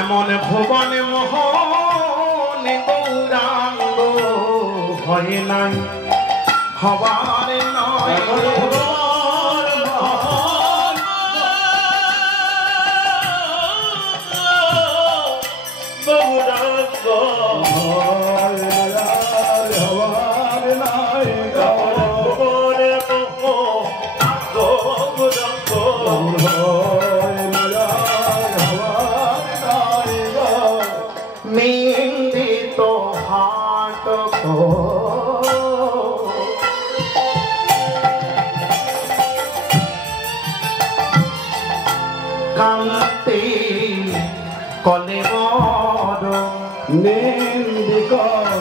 এমন ভুবনে মোহন গৌরাঙ্গ হয় নাই হবার নয় নিন্দিত হাট কান্তে কলে বড় নিন্দিত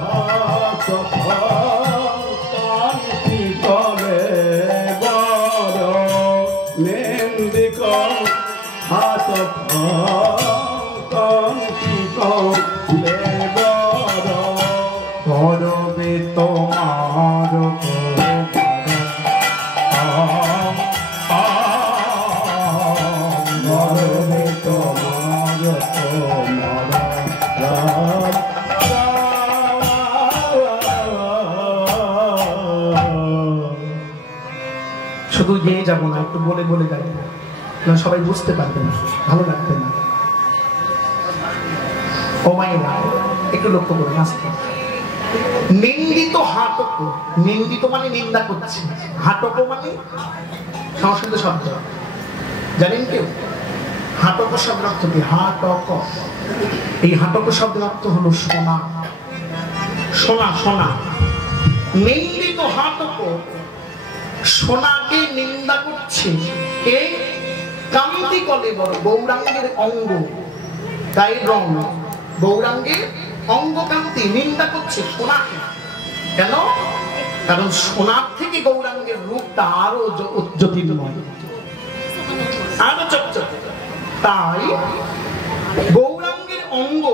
হাট কান্তি কলে বড় নিন্দিত হাট কান্তি কলে বড় করবে তোমার শুধু গিয়ে যাবো না, একটু বলে বলে গাই না, সবাই বুঝতে পারবে না, ভালো লাগবে না। ও মায়েরা একটু লক্ষ্য করে আসতে। নিন্দিত হাটক, নিন্দিত মানে নিন্দা করছে, হাটক মানে সংস্কৃত শব্দ জানেন কেউ? হাটক শব্দের অর্থ কি? হাটক, এই হাটক শব্দের অর্থ হলো সোনা, সোনা সোনা। নিন্দিত হাটক সোনাকে নিন্দা করছে কে? কান্তি কলে বড়, গৌরাঙ্গের অঙ্গ, গায়ের রং, গৌরাঙ্গের অঙ্গ কান্তি নিন্দা করছে সোনাকে। কেন? কারণ সোনার থেকে গৌরাঙ্গের রূপটা আরো জ্যোতির্ময়, আরো চকচকে। তাই গৌরাঙ্গের অঙ্গ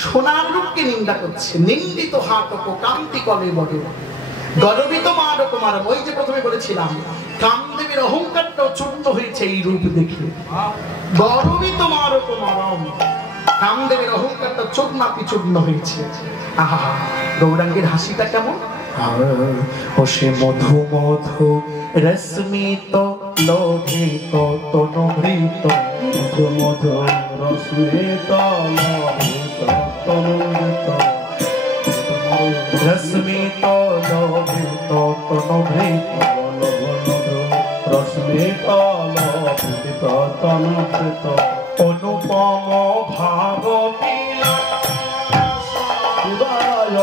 সোনার রূপকে নিন্দা করছে। নিন্দিত হাটক কান্তি কলে বড় গর্বিত মারক মারম। ওই যে প্রথমে বলেছিলাম কামদেবের অহংকারটাও চূর্ণ হয়েছে এই রূপ দেখে। গর্বিত মারক মারম, কামদেবের অহংকারটা চূর্ণাতি চূর্ণ হয়েছে। আহা, গৌরাঙ্গের হাসিটা কেমন! ও সে মধু মধু রশ্মিত লোভিত তনুমৃত, মধু মধু রশ্মিত লোভিত তনুমৃত, রশ্মিত লোভিত তনুমৃত, রশ্মিত লোভিত তনুমৃত, অনুপম ভাব বিলাস,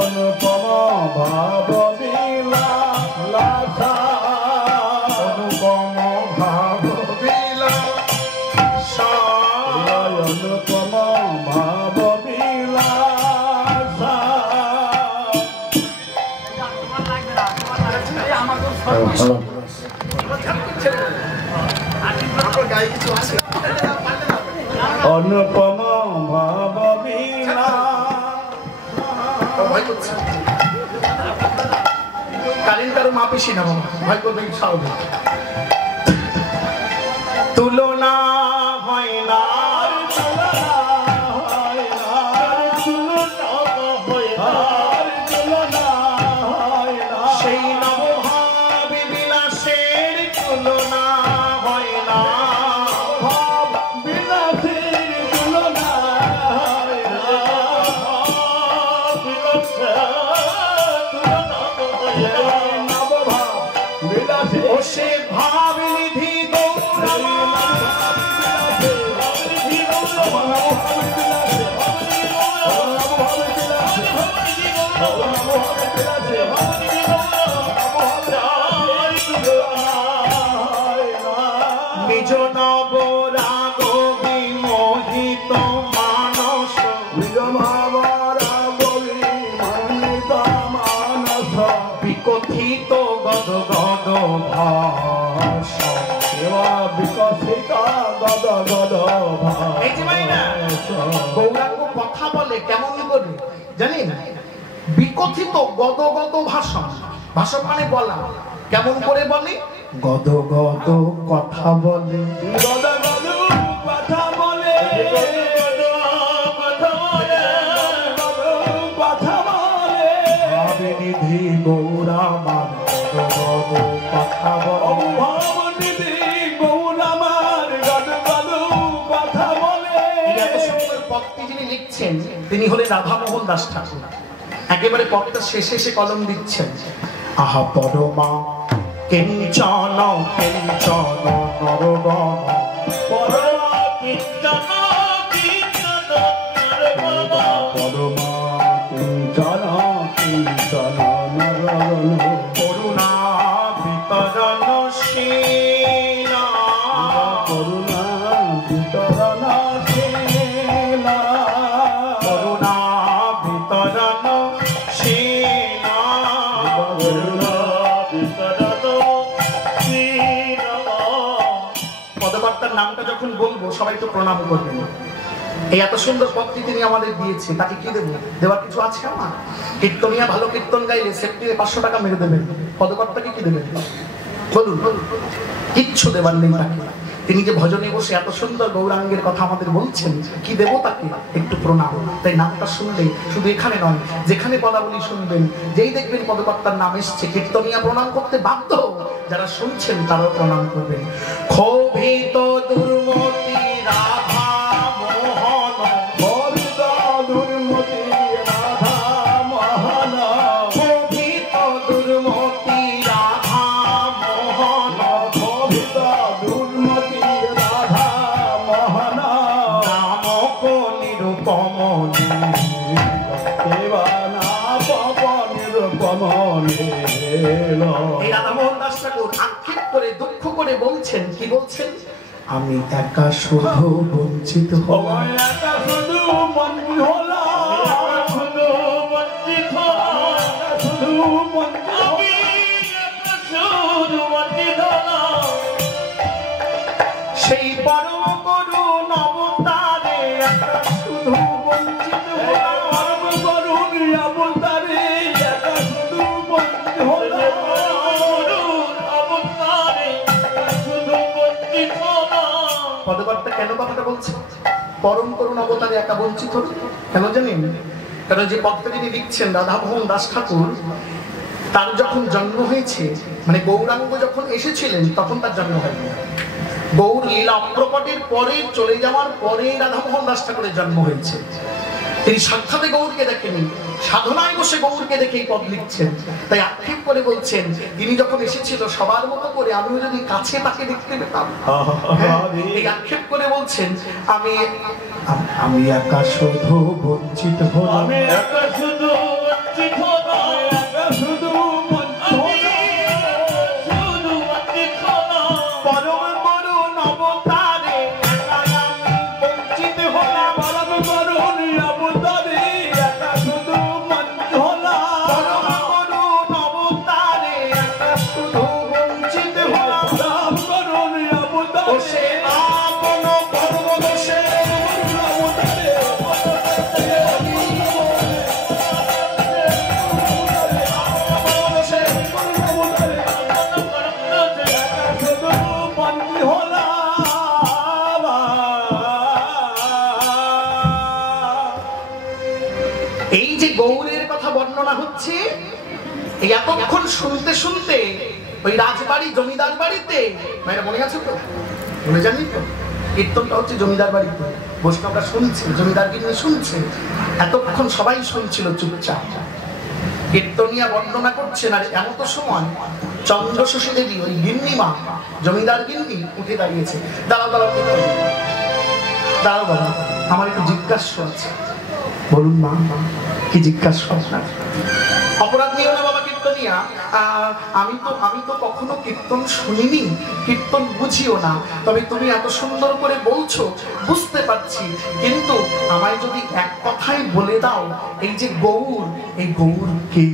অনুপম ভাব বিলাস, অনুপম ভাব বিলাস, অনুপম ভাব বিলাস। অনুপম ভাব বিলাস। কারেন্টারও মাপিসি না বাবা, ভয় করবে স্বাভাবিক। তুলনা হয় না, সেই নবভাবে বিলাসের তুলনা হয় না, বিলাসের তুলনা হয় না, ও সে ভাব নিধি নিজ নবরাগ বিমোহিত মানস, নিজ নবরাগ বিমোহিত মানস, বিকথিত গদ গদ ভাষা, বিকশিত গদ গদ ভাষা। গৌরাঙ্গ কথা বলে কেমন করে জানেন? বিকথিত গদ গদ ভাষণ, ভাষণ মানে বলা। কেমন করে বলে? গদ গদ কথা বলে, গদ গদ কথা বলে, গদ গদ গৌরামার কথা ভবনিধি গৌরামার কথা বলে। এত সুন্দর পদটি যিনি লিখছেন তিনি হলেন রাধামোহন দাস ঠাকুর। একেবারে পদটা শেষে সে কলম দিচ্ছেন, আহা পরমা কিঞ্চন কিঞ্চন নরগণ পরমা কিঞ্চন কিঞ্চন নরগণ পরমা কিঞ্চন কিঞ্চন নরগণ করুণা বিতরণশীল করুণা বিতরণশীল করুণা বিতরণশীল করুণা বিতরণশীল। পদকর্তার নামটা যখন বলবো সবাই তো প্রণাম করবেন। এই এত সুন্দর পদটি তিনি আমাদের দিয়েছে, তাকে কি দেবো? দেওয়ার কিছু আছে আমার? কীর্তনিয়া ভালো কীর্তন গাইলে সেপ্টিতে 500 টাকা মেরে দেবেন, পদকর্তাকে কি দেবেন বলুন? কিচ্ছু দেবার নেই তাকে। তিনি যে ভজনে বসে এত সুন্দর গৌরাঙ্গের কথা আমাদের বলছেন, কি দেবো তাকে? একটু প্রণাম। তাই নামটা শুনলে শুধু এখানে নয়, যেখানে পদাবলী শুনবেন, যেই দেখবেন পদকর্তার নাম এসছে, কীর্তনিয়া প্রণাম করতে বাধ্য। যারা শুনছেন তারাও প্রণাম করবেন। ক্ষোভিত দুর্মতি রাধা মোহন, ক্ষোভিত দুর্মতি রাধা মোহন, ক্ষোভিত দুর্মতি রাধা মোহন, ক্ষোভিত দুর্মতি রাধা মোহন, নামক নিরুপম দেবানা পবন নিরুপম নীল। এই রাধামোহন দাস ঠাকুর আক্ষেপ করে দুঃখ করে বলছেন, কি বলছেন? আমি একা শুধু বঞ্চিত হলাম, একা শুধু বঞ্চিত হলাম, শুধু বঞ্চিত শুধু শুধু বঞ্চিত সেই পরম করুণ অবতারে একা শুধু বঞ্চিত হলাম, পরম করুণ অবতারে একা শুধু বঞ্চিত হলাম, অবতারে শুধু বঞ্চিত হলাম। পদকর্তা কেন কথাটা বলছে? পরম করুণ অবতারে একা বঞ্চিত হল কেন জানেন? কারণ যে পদটা যিনি লিখছেন রাধামোহন দাস ঠাকুর, তার যখন জন্ম হয়েছে, মানে গৌরাঙ্গ যখন এসেছিলেন তখন তার জন্ম হয়নি। গৌর লীলা অপ্রকটের পরে চলে যাওয়ার পরে রাধামোহন দাস ঠাকুরের জন্ম হয়েছে। তিনি সাক্ষাতে গৌরকে দেখেনি, সাধনায় বসে গৌরকে দেখে এই পদ লিখছেন। তাই আক্ষেপ করে বলছেন, তিনি যখন এসেছিল সবার মতো করে আমিও যদি কাছে তাকে দেখতে পেতাম। এই আক্ষেপ করে বলছেন, আমি একা শুধু বঞ্চিত হলাম, আমি একা শুধু বঞ্চিত হলাম, একা শুধু বঞ্চিত শুধু বঞ্চিত হলাম। পরম করুণ অবতারে একা আমি বঞ্চিত হলাম, পরম করুণ অবতারে একা শুধু বঞ্চিত হলাম, পরম করুণ অবতারে একা শুধু বঞ্চিত হলাম। পরম করুণ অবতারে বসে আপন কর্ম দোষে অবতারে এই যে গৌরের কথা বর্ণনা হচ্ছে, এই এতক্ষণ শুনতে শুনতে ওই রাজবাড়ি জমিদার বাড়িতে, মানে মনে আছে তো? মনে জানি তো? কীর্তনটা হচ্ছে জমিদার বাড়িতে, বৈষ্ণবরা শুনছে, জমিদার গিন্নি শুনছে। এতক্ষণ সবাই শুনছিল চুপচাপ। কীর্তনিয়া বর্ণনা করছেন, আর এমন সময় চন্দ্রশোষী দেবী ওই গিন্নিমা, জমিদার গিন্নি উঠে দাঁড়িয়েছে। দাঁড়াও দাঁড়াও দাঁড়াও বাবা, আমার একটু জিজ্ঞাসা আছে। বলুন মা, কি জিজ্ঞাসা আপনার? অপরাধ নিও না বাবা কীর্তনিয়া, আমি তো কখনো কীর্তন শুনিনি, কীর্তন বুঝিও না, তবে তুমি এত সুন্দর করে বলছো বুঝতে পারছি, কিন্তু আমায় যদি এক কথাই বলে দাও, এই যে গৌর, এই গৌর কে?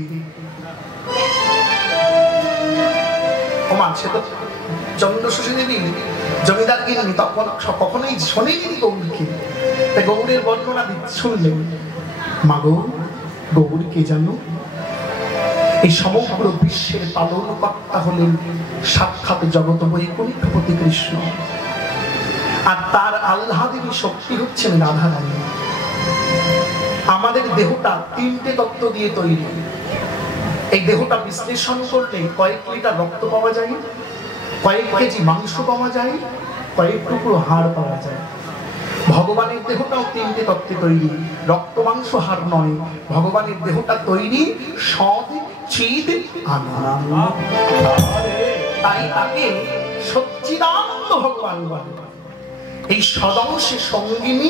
ওমা, সে তো চন্দ্রশোষী দেবী জমিদার গিন্নি তখন কখনোই শোনেনি গৌরকে। তাই গৌরের বর্ণনা শুনলেন। মাগো, গৌর কে জানো? এই সমগ্র বিশ্বের পালনকর্তা হলেন সাক্ষাৎ জগৎ বৈকুণ্ঠপতি কৃষ্ণ, আর তার আহ্লাদিনী শক্তি হচ্ছেন রাধা রানী। আমাদের দেহটা 3টে তত্ত্ব দিয়ে তৈরি। এই দেহটা বিশ্লেষণ করলে কয়েক লিটার রক্ত পাওয়া যায়, কয়েক কেজি মাংস পাওয়া যায়, কয়েক টুকরো হাড় পাওয়া যায়। ভগবানের দেহটাও তিনটে তত্ত্বে তৈরি, রক্ত মাংস হাড় নয়। ভগবানের দেহটা তৈরি সৎ চিৎ আনন্দ। তাই তাকে সচ্চিদানন্দ ভগবান বলে। এই সদংশে সঙ্গিনী,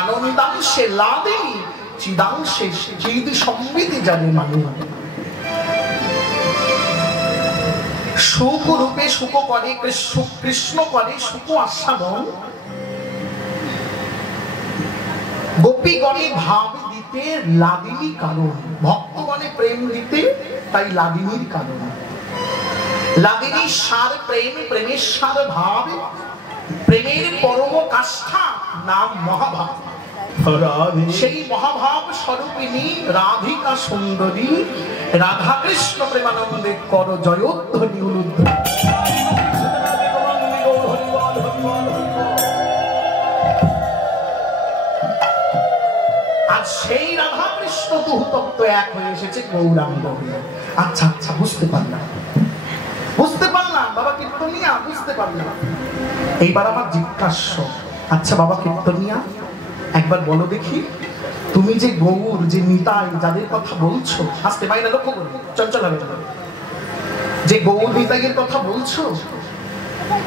আনন্দাংশে লাদিনী, চিদাংশে চিদ সম্বিতি জানে মানুষ। সুখ রূপে সুখ করে কৃষ্ণ করে সুখ আস্বাদন, গোপীগণে ভাব দিতে লাদিনী কারণ, ভক্তগণে প্রেম দিতে তাই লাদিনীর কারণ। লাদিনীর সার প্রেম, প্রেমের সার ভাব, প্রেমের পরম কাষ্ঠা নাম মহাভাব। সেই মহাভাব স্বরূপিনী রাধিকা সুন্দরী, রাধা কৃষ্ণ প্রেমানন্দে কর জয়োধ্বনি উলুধ্বনি। আর সেই রাধা কৃষ্ণ দুহু তত্ত্ব এক হয়ে এসেছে গৌরাঙ্গ হয়ে। আচ্ছা আচ্ছা, বুঝতে পারলাম বাবা কীর্তনিয়া, বুঝতে পারলাম। এইবার আমার জিজ্ঞাস্য, আচ্ছা বাবা কীর্তনিয়া, একবার বলো দেখি, তুমি যে গৌর, যে নিতাই, যাদের কথা বলছো, আস্তে বাইরে লক্ষ্য করো, চঞ্চল হবে, যে গৌর নিতাইয়ের কথা বলছো,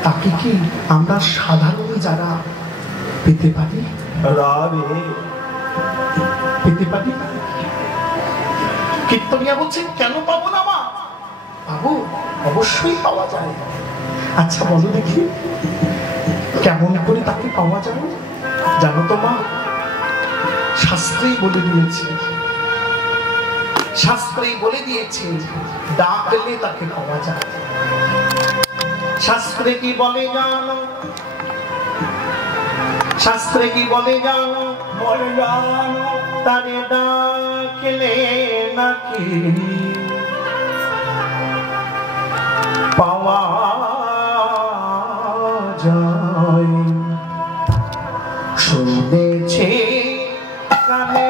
তাকে কি আমরা সাধারণ যারা পেতে পারি? পেতে পারি? কীর্তনিয়া বলছেন কেন পাবো না মা? পাবো, অবশ্যই পাওয়া যায়। আচ্ছা বলো দেখি, কেমন করে তাকে পাওয়া যাবে? জানো তো মা, শাস্ত্রেই বলে দিয়েছে, ডাকলে তাকে পাওয়া যায়। শাস্ত্রে কি বলে জানো? শাস্ত্রে কি বলে জানো? তারে ডাকলে নাকি পাওয়া যায়। শুনেছে কানে